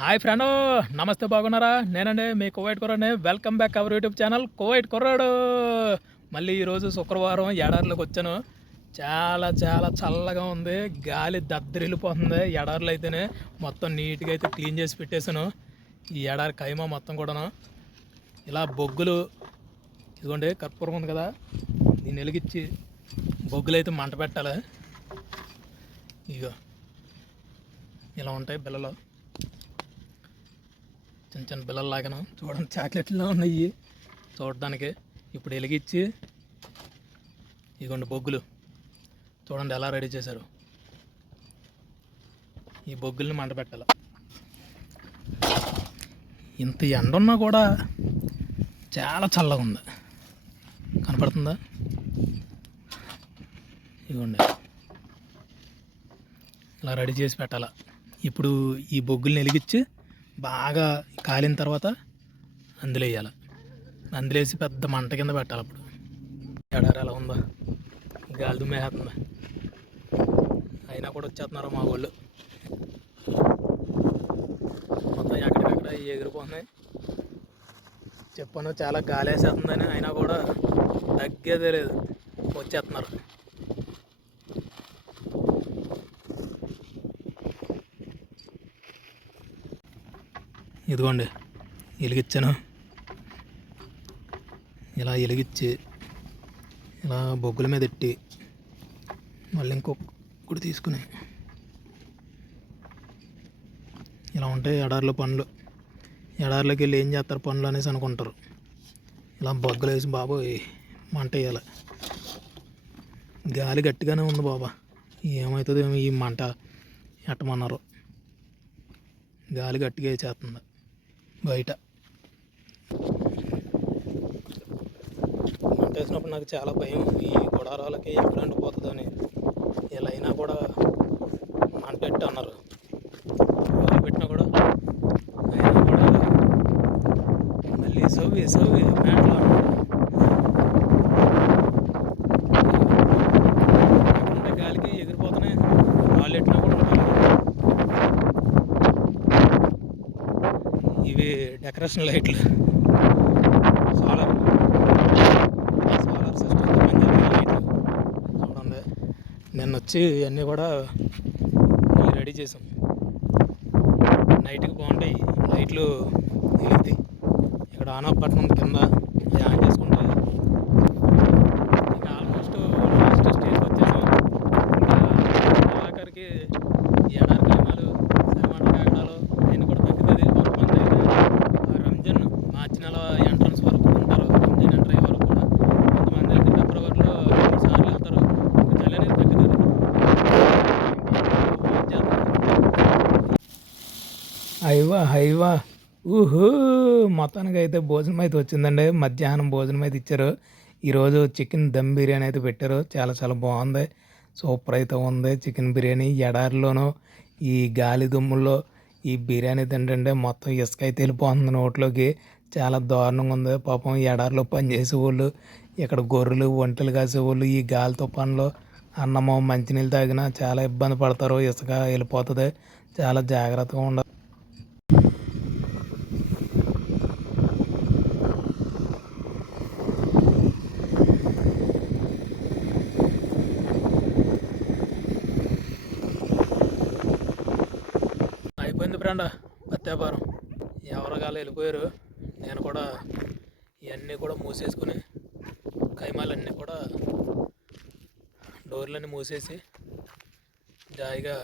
Hi friend నమస్తే బాగున్నారా? నేనండి మీ కువైట్ కుర్రాడిని. Welcome back our YouTube channel Kuwait కుర్రాడు. మళ్ళీ ఈరోజు శుక్రవారం ఎడారిలోకి వచ్చాను. చాలా చాలా చల్లగా ఉంది. గాలి దద్దరిల్లిపోతుంది ఎడారిలో అయితేనే. మొత్తం నీట్గా అయితే క్లీన్ చేసి పెట్టేశాను. ఈ ఎడారి కైమా మొత్తం కూడాను. ఇలా బొగ్గులు ఇదిగోండి కర్పూరం ఉంది కదా దీన్ని వెలిగించి బొగ్గులు అయితే మంట పెట్టాలి. ఇగో ఇలా ఉంటాయి పిల్లలు చిన్న చిన్న బిల్లలు లాగాను చూడండి చాక్లెట్లో ఉన్నాయి. చూడడానికి ఇప్పుడు వెలిగించి ఇదిగోండి బొగ్గులు. చూడండి ఎలా రెడీ చేశారు. ఈ బొగ్గుల్ని మంట పెట్టాలి. ఇంత ఎండ ఉన్నా కూడా చాలా చల్లగా ఉంది. కనపడుతుందా? ఇదిగోండి ఇలా రెడీ చేసి పెట్టాలా. ఇప్పుడు ఈ బొగ్గుల్ని వెలిగించి బాగా కాలిన తర్వాత అందులో వేయాలి అందులో వేసి పెద్ద మంట కింద పెట్టాలి అప్పుడు. ఎడారి ఎలా ఉందా? గాలి దుమ్మేస్తుందా అయినా కూడా వచ్చేస్తున్నారు మా వాళ్ళు. మొత్తం ఎక్కడికక్కడ ఎగిరిపోతున్నాయి. చెప్పాను చాలా గాలి వేసేస్తుందని అయినా కూడా తగ్గేదే లేదు. వచ్చేస్తున్నారు. ఇదిగోండి వెలిగించాను. ఇలా వెలిగించి ఇలా బొగ్గుల మీద ఎట్టి మళ్ళీ ఇంకొకటి తీసుకుని ఇలా ఉంటాయి ఎడారిలో పనులు ఎడారిలోకి వెళ్ళి ఏం చేస్తారు పనులు అనేసి అనుకుంటారు. ఇలా బొగ్గులు వేసి బాబోయ్ మంట వేయాలి. గాలి గట్టిగానే ఉంది బాబా. ఏమవుతుందో ఈ మంట ఎట్టమన్నారు. గాలి గట్టిగా చేస్తుంది బయట. మంట వేసినప్పుడు నాకు చాలా భయం. ఈ గుడారాలకి ఎక్కడ ఉండిపోతుందని ఇలా అయినా కూడా మంట పెట్టి అన్నారు. పెట్టినా కూడా అయినా కూడా మళ్ళీ సవ్వి సవ్వి మేటలు అన్నారు అంటే గాలికి ఎగిరిపోతున్నాయి వాళ్ళు ఎట్టినా కూడా ఉండాలి ఇవి డెకరేషన్ లైట్లు. సోలార్ సోలార్ సిస్టమ్ పనిచేసే లైట్లు. చూడండి. నిన్న వచ్చి ఇవన్నీ కూడా మళ్ళీ రెడీ చేసాం. నైట్కి బాగుంటాయి. లైట్లు వెలుగుతాయి ఇక్కడ ఆన్ కింద అది ఆన్ అయ్యవా అయ్యవా ఊహూ మొత్తానికి అయితే భోజనం అయితే వచ్చిందండి. మధ్యాహ్నం భోజనం అయితే ఇచ్చారు. ఈరోజు చికెన్ దమ్ బిర్యానీ అయితే పెట్టారు. చాలా చాలా బాగుంది. సూపర్ అయితే ఉంది. చికెన్ బిర్యానీ ఎడారిలోనూ ఈ గాలి దుమ్ముల్లో ఈ బిర్యానీ తింటుంటే మొత్తం ఇసుక అయితే వెళ్ళిపోతుంది నోట్లోకి. చాలా దారుణంగా ఉంది. పాపం ఎడారిలో పనిచేసే వాళ్ళు ఇక్కడ గొర్రెలు ఒంటెలు కాసేవాళ్ళు ఈ గాలి తుఫాన్లో అన్నము మంచినీళ్ళు తాగినా చాలా ఇబ్బంది పడతారు. ఇసుక వెళ్ళిపోతుంది. చాలా జాగ్రత్తగా ఉండాలి. అయిపోయింది ఫ్రెండ్. పత్యాపారం ఎవరిగాలు వెళ్ళిపోయారు. నేను కూడా ఇవన్నీ కూడా మూసేసుకుని కైమాలన్నీ కూడా డోర్లన్నీ మూసేసి జాయిగా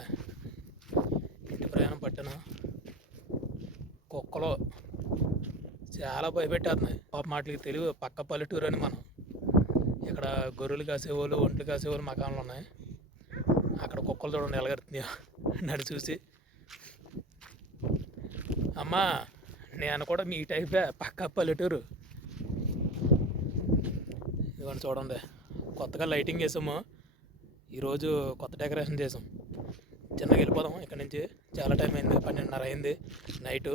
ఇంటి ప్రయాణం పట్టాను. కుక్కలు చాలా భయపెట్టేస్తున్నాయి. పాప మాటలకి తెలివి పక్క పల్లెటూరు అని మనం. ఇక్కడ గొర్రెలు కాసేవాళ్ళు ఒంట్లు కాసేవాళ్ళు మకాన్లు ఉన్నాయి. అక్కడ కుక్కలు చూడండి ఎలగడుతున్నాయో నన్ను చూసి అమ్మా నేను కూడా మీ టైపే పక్క పల్లెటూరు. ఇదిగోండి చూడండి కొత్తగా లైటింగ్ వేసాము ఈరోజు కొత్త డెకరేషన్ చేసాం. చిన్నగా వెళ్ళిపోదాం ఇక్కడ నుంచి. చాలా టైం అయింది పన్నెండున్నర అయింది నైటు.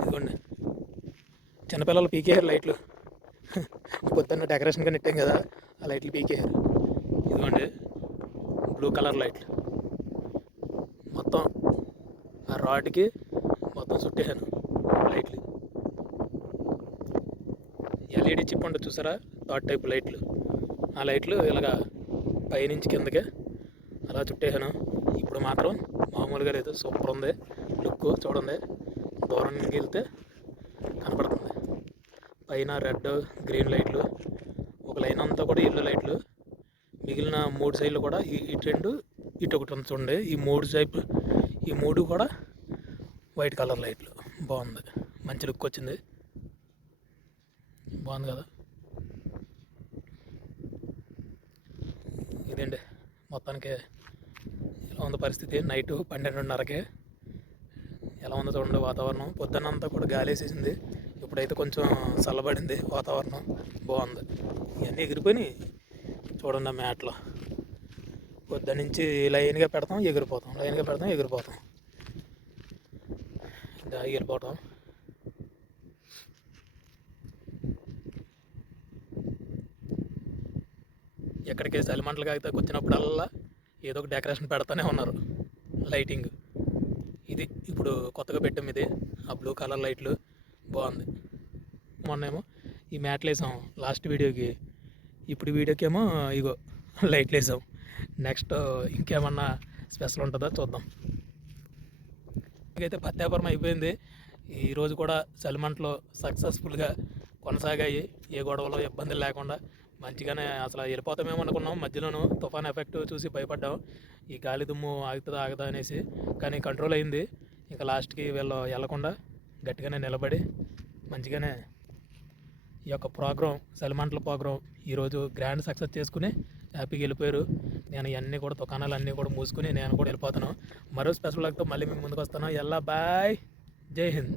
ఇదిగోండి చిన్నపిల్లలు పీకేయారు లైట్లు. పొద్దున్న డెకరేషన్గా నెట్టాం కదా ఆ లైట్లు పీకేయారు. ఇదిగోండి బ్లూ కలర్ లైట్లు. మొత్తం ఆ రాడ్కి మొత్తం చుట్టేసాను లైట్లు. ఎల్ఈడి చిప్ అంటే చూసారా? థర్డ్ టైప్ లైట్లు. ఆ లైట్లు ఇలాగా పైనుంచి కిందకి అలా చుట్టేసాను ఇప్పుడు మాత్రం మామూలుగా లేదు. సూపర్ ఉంది. లుక్ చూడండి. దూరం నుంచి వెళ్తే కనపడుతుంది. పైన రెడ్ గ్రీన్ లైట్లు. ఒక లైన్ అంతా కూడా ఎల్లో లైట్లు. మిగిలిన మూడు సైడ్లు కూడా ఈ ఇటు రెండు ఇటు ఒకటి ఉంది చూడండి ఈ మూడు సైపు ఈ మూడు కూడా వైట్ కలర్ లైట్లు. బాగుంది మంచి లుక్ వచ్చింది బాగుంది కదా? ఇదండి మొత్తానికి ఎలా ఉంది పరిస్థితి? నైట్ పన్నెండున్నరకి. ఎలా ఉందో చూడండి వాతావరణం. పొద్దున్నంతా కూడా గాలి వేసేసింది ఇప్పుడైతే కొంచెం చల్లబడింది వాతావరణం. బాగుంది ఇవన్నీ ఎగిరిపోయినాయి. చూడండి ఆ పొద్దు నుంచి లైన్గా పెడతాం ఎగిరిపోతాం. లైన్గా పెడతాం ఎగిరిపోతాం. ఇంకా ఎగిరిపోవటం ఎక్కడికి సలిమంటలు కాగితే వచ్చినప్పుడల్లా ఏదో ఒక డెకరేషన్ పెడతానే ఉన్నారు. లైటింగ్. ఇది ఇప్పుడు కొత్తగా పెట్టాం ఇది. ఆ బ్లూ కలర్ లైట్లు. బాగుంది. మొన్నేమో ఈ మ్యాట్లు వేసాం లాస్ట్ వీడియోకి. ఇప్పుడు వీడియోకేమో ఇగో లైట్లు వేసాం నెక్స్ట్ ఇంకేమన్నా స్పెషల్ ఉంటుందో చూద్దాం. అయితే పత్యాపురం అయిపోయింది. ఈరోజు కూడా చలిమంటలో సక్సెస్ఫుల్గా కొనసాగాయి. ఏ గొడవలు ఇబ్బందులు లేకుండా మంచిగానే అసలు వెళ్ళిపోతామేమో అనుకున్నాం. మధ్యలోనూ తుఫాన్ ఎఫెక్ట్ చూసి భయపడ్డాం. ఈ గాలి దుమ్ము ఆగుతుందా ఆగదా అనేసి. కానీ కంట్రోల్ అయింది. ఇంకా లాస్ట్కి వీళ్ళు వెళ్ళకుండా గట్టిగానే నిలబడి మంచిగానే ఈ యొక్క ప్రోగ్రాం సలిమంటల ప్రోగ్రాం ఈరోజు గ్రాండ్ సక్సెస్ చేసుకుని హ్యాపీగా వెళ్ళిపోయారు. నేను ఇవన్నీ కూడా దుకాణాలు అన్నీ కూడా మూసుకుని నేను కూడా వెళ్ళిపోతాను. మరో స్పెషల్ లాక్తో మళ్ళీ మేము ముందుకు వస్తాను. ఎల్లా బాయ్. జై హింద్.